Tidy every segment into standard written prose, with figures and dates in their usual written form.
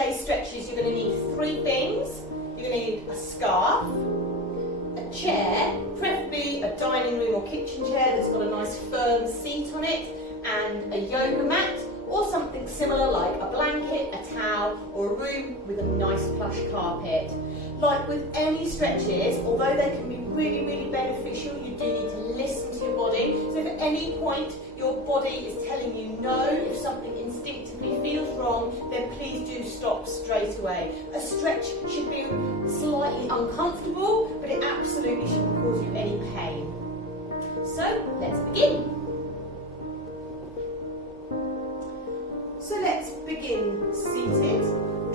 today's stretches, you're going to need 3 things. You're going to need a scarf, a chair, preferably a dining room or kitchen chair that's got a nice firm seat on it, and a yoga mat, or something similar like a blanket, a towel, or a room with a nice plush carpet. Like with any stretches, although they can be really, really beneficial, you do need to listen to your body. So if at any point your body is telling you no, if something instinctively feels wrong, then please do stop straight away. A stretch should be slightly uncomfortable, but it absolutely shouldn't cause you any pain. So let's begin. So let's begin seated.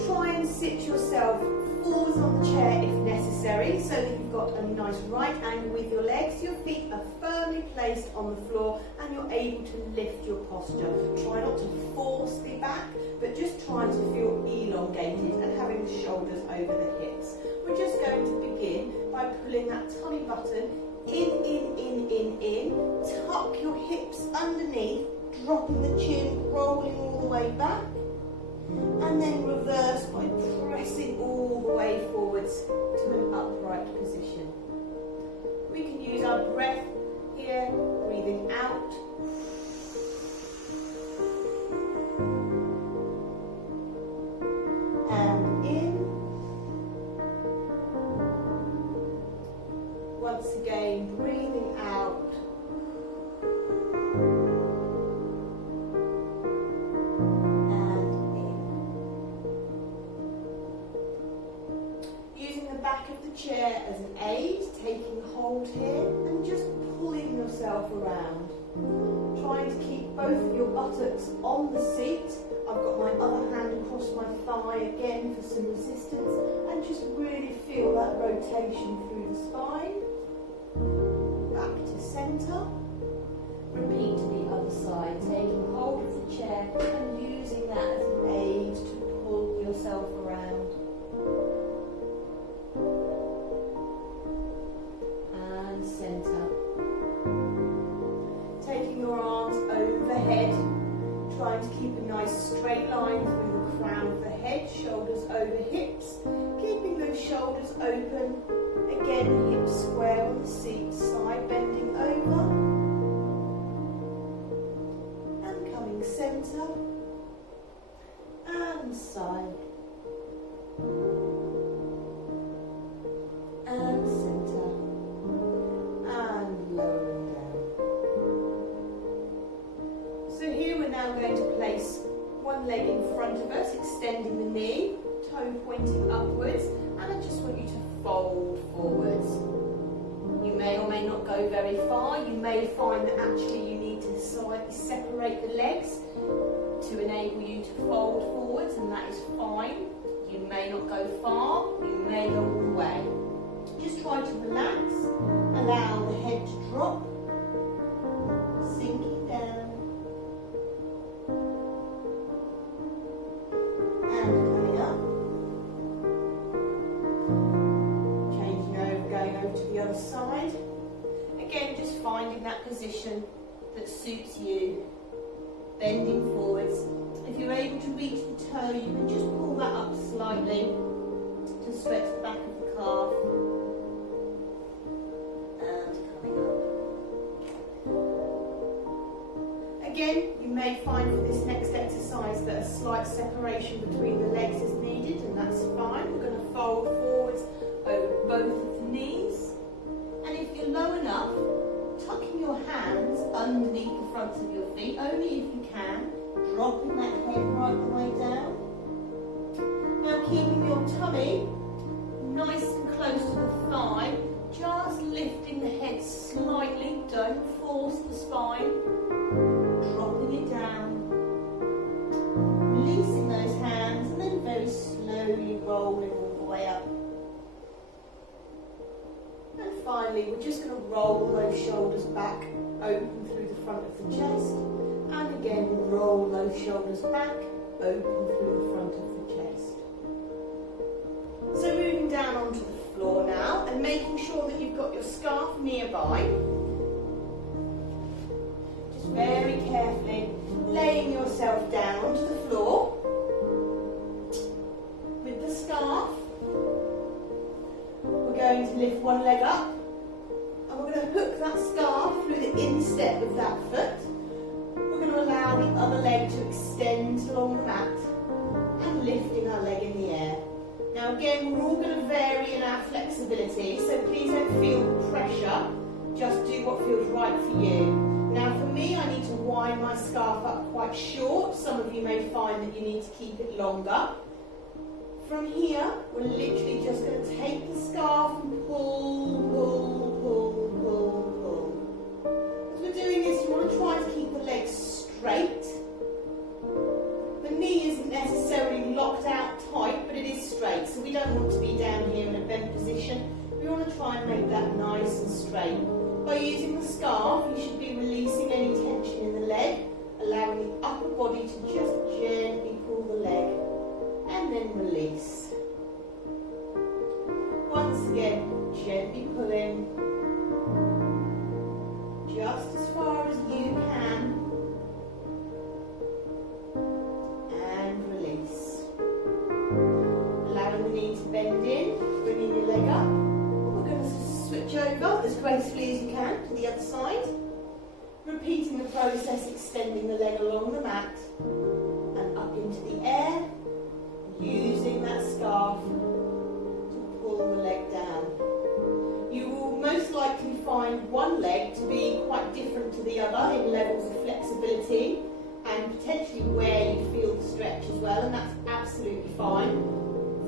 Try and sit yourself forwards on the chair if necessary, so that you've got a nice right angle with your legs. Your feet are firmly placed on the floor and you're able to lift your posture. Try not to force the back, but just try to feel elongated and having the shoulders over the hips. We're just going to begin by pulling that tummy button in. Tuck your hips underneath, dropping the chin, rolling all the way back, and then reverse by pressing all the way forwards to an upright position. We can use our breath here, breathing out and in. Once again, breathing out. Chair as an aid, taking hold here and just pulling yourself around. Trying to keep both of your buttocks on the seat. I've got my other hand across my thigh again for some resistance, and just really feel that rotation through the spine. Back to centre. Repeat to the other side, taking hold of the chair and using that as an aid to pull yourself around. Centre. Taking your arms overhead, trying to keep a nice straight line through the crown of the head, shoulders over hips, keeping those shoulders open. Again, hips square on the seat, side bending over, and coming centre, and side, and centre. And lowering down. So here we're now going to place one leg in front of us, extending the knee, toe pointing upwards, and I just want you to fold forwards. You may or may not go very far. You may find that actually you need to slightly separate the legs to enable you to fold forwards, and that is fine. You may not go far, you may go all the way. Just try to relax, allow the head to drop, sinking down, and coming up, changing over, going over to the other side. Again, just finding that position that suits you, bending forwards. If you're able to reach the toe, you can just pull that up slightly to stretch the back of the calf. Again, you may find for this next exercise that a slight separation between the legs is needed, and that's fine. We're going to fold forwards over both of the knees. And if you're low enough, tucking your hands underneath the fronts of your feet, only if you can, dropping that head right the way down. Now keeping your tummy nice and close to the thigh, just lifting the head slightly, don't force the spine. Dropping it down, releasing those hands, and then very slowly rolling all the way up. And finally, we're just going to roll those shoulders back, open through the front of the chest, and again roll those shoulders back, open through the front of the chest. So moving down onto the floor now, and making sure that you've got your scarf nearby. Very carefully laying yourself down onto the floor, feet along the mat and lifting our leg in the air. Now again, we're all going to vary in our flexibility, so please don't feel the pressure, just do what feels right for you. Now for me, I need to wind my scarf up quite short. Some of you may find that you need to keep it longer. From here, we're literally just going to take the scarf and pull, pull, pull, pull, pull. As we're doing this, you want to try to keep the legs straight. The knee isn't necessarily locked out tight, but it is straight, so we don't want to be down here in a bent position. We want to try and make that nice and straight. By using the scarf, you should be releasing any tension in the leg, allowing the upper body to just gently pull the leg, and then release. Once again, gently pulling, just as far as you can, and release. Allowing the knee to bend in, bringing your leg up. We're going to switch over as gracefully as you can to the other side. Repeating the process, extending the leg along the mat and up into the air, using that scarf to pull the leg down. You will most likely find one leg to be quite different to the other in levels of flexibility and potentially where you feel the stretch as well, and that's absolutely fine.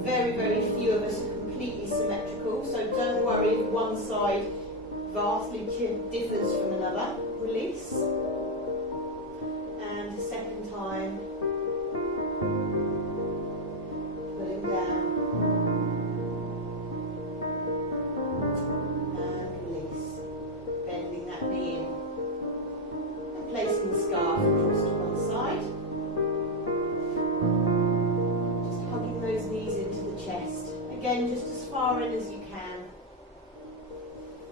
Very, very few of us are completely symmetrical, so don't worry if one side vastly differs from another. Release. And a second time. Pulling down. And release. Bending that knee in. And placing the scarf across to one side. Just hugging those knees into the chest. Again, just as far in as you can.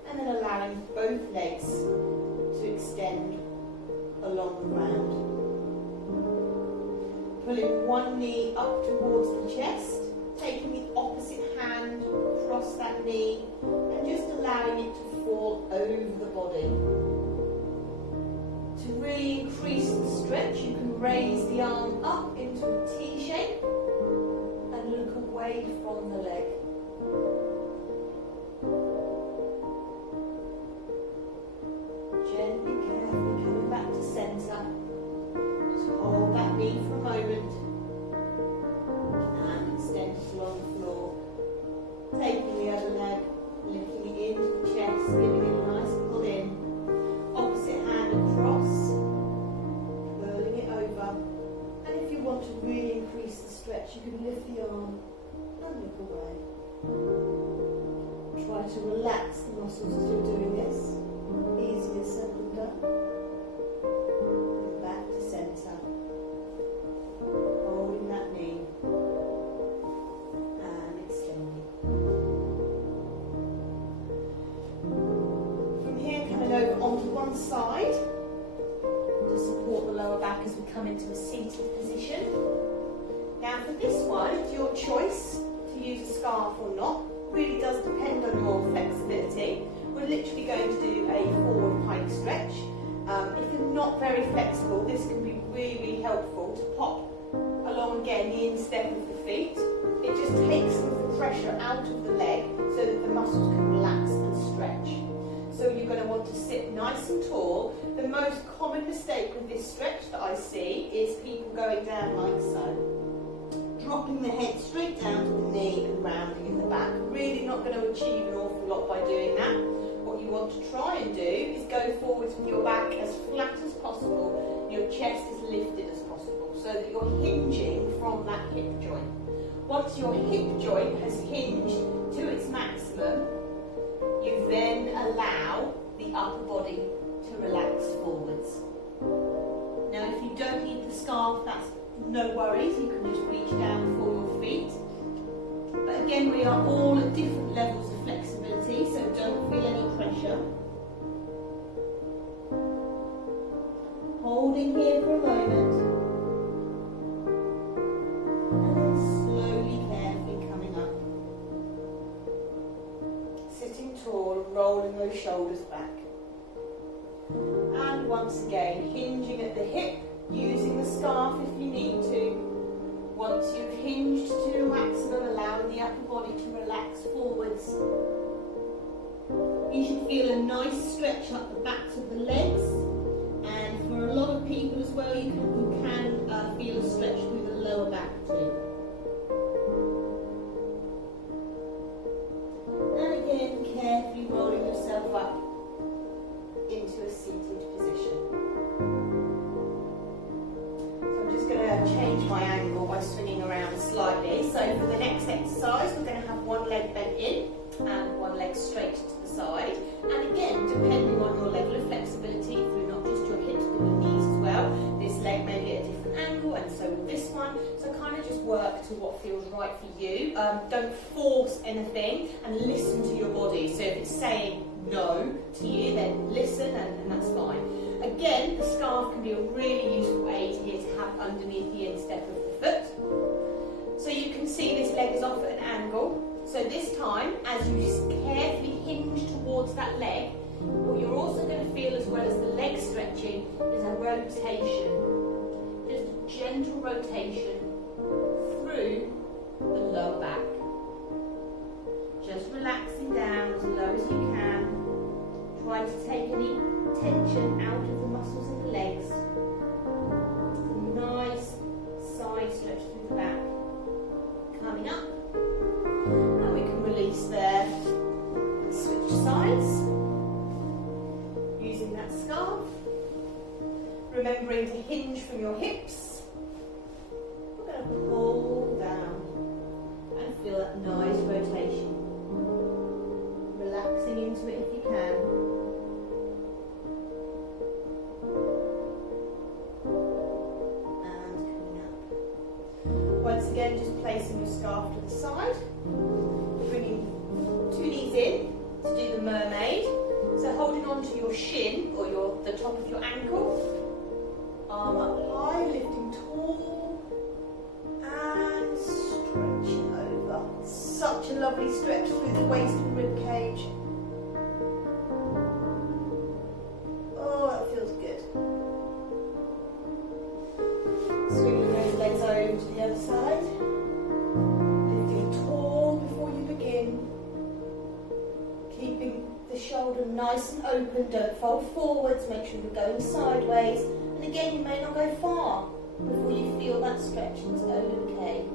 And then allowing both legs to extend along the ground. Pulling one knee up towards the chest, taking the opposite hand across that knee and just allowing it to fall over the body. To really increase the stretch, you can raise the arm up into a T shape and look away from the leg. Gently, carefully coming back to centre. Just hold that knee for a moment and extend it along the floor. Taking the other leg, lifting it into the chest, giving it a nice pull in. Opposite hand across, curling it over. And if you want to really increase the stretch, you can lift the arm and look away. Try to relax the muscles as you're doing this. Easier said than done. And back to centre. Holding that knee. And extending. From here, coming over onto one side to support the lower back as we come into a seated position. Now for this one, it's your choice to use a scarf or not. Really does depend on your flexibility. We're literally going to do a forward pike stretch. If you're not very flexible, this can be really, really helpful to pop along again the instep of the feet. It just takes some of the pressure out of the leg so that the muscles can relax and stretch. So you're going to want to sit nice and tall. The most common mistake with this stretch that I see is people going down like so. Dropping the head straight down to the knee and rounding in the back. Really not going to achieve an awful lot by doing that. What you want to try and do is go forwards with your back as flat as possible, your chest as lifted as possible, so that you're hinging from that hip joint. Once your hip joint has hinged to its maximum, you then allow the upper body to relax forwards. Now if you don't need the scarf, that's no worries, you can just reach down for your feet. But again, we are all at different levels of flexibility, so don't feel any pressure. Holding here for a moment. And then slowly, carefully coming up. Sitting tall and rolling those shoulders back. And once again, hinging at the hip using the scarf if you need to. Once you've hinged to your maximum, allowing the upper body to relax forwards. You should feel a nice stretch up the backs of the legs, and for a lot of people as well, you can feel a stretch through the lower back too. And again, carefully rolling yourself up into a seated position. So I'm just going to change my angle by swinging around slightly. So for the next exercise, we're going to have one leg bent in and one leg straight to the side. And again, depending on your level of flexibility through not just your hips but your knees as well, this leg may be at a different angle and so will this one. So kind of just work to what feels right for you. Don't force anything and listen to your body. So if it's saying no to you, then listen and that's fine. Again, the scarf can be a really useful aid here to have underneath the instep of the foot. So you can see this leg is off at an angle. So this time, as you carefully hinge towards that leg, what you're also going to feel as well as the leg stretching is a rotation. Just a gentle rotation through the lower back. Just relaxing down as low as you can. Try to take any tension out of the muscles in the legs. A nice side stretch through the back. Coming up. And we can release there and switch sides. Using that scarf. Remembering to hinge from your hips. We're going to pull down and feel that nice rotation. Relaxing into it if you can. And coming up. Once again, just placing your scarf to the side. Bringing 2 knees in to do the mermaid. So holding on to your shin or the top of your ankle. Arm up high, lifting tall. And stretching over. Such a lovely stretch through the waist and rib cage. Oh, that feels good. Swinging those legs over to the other side. Lifting tall before you begin. Keeping the shoulder nice and open. Don't fold forwards. Make sure you're going sideways. And again, you may not go far before you feel that stretch, and it's okay.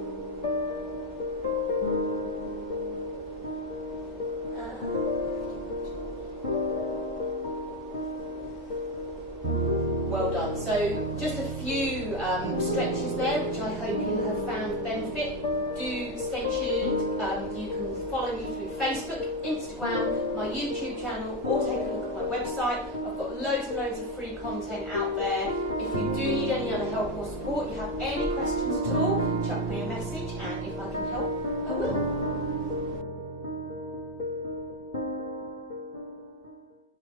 Well done. So just a few stretches there, which I hope you have found benefit. Do stay tuned. You can follow me through Facebook, Instagram, my YouTube channel, or take a look at my website. I've got loads and loads of free content out there. If you do need any other help or support, you have any questions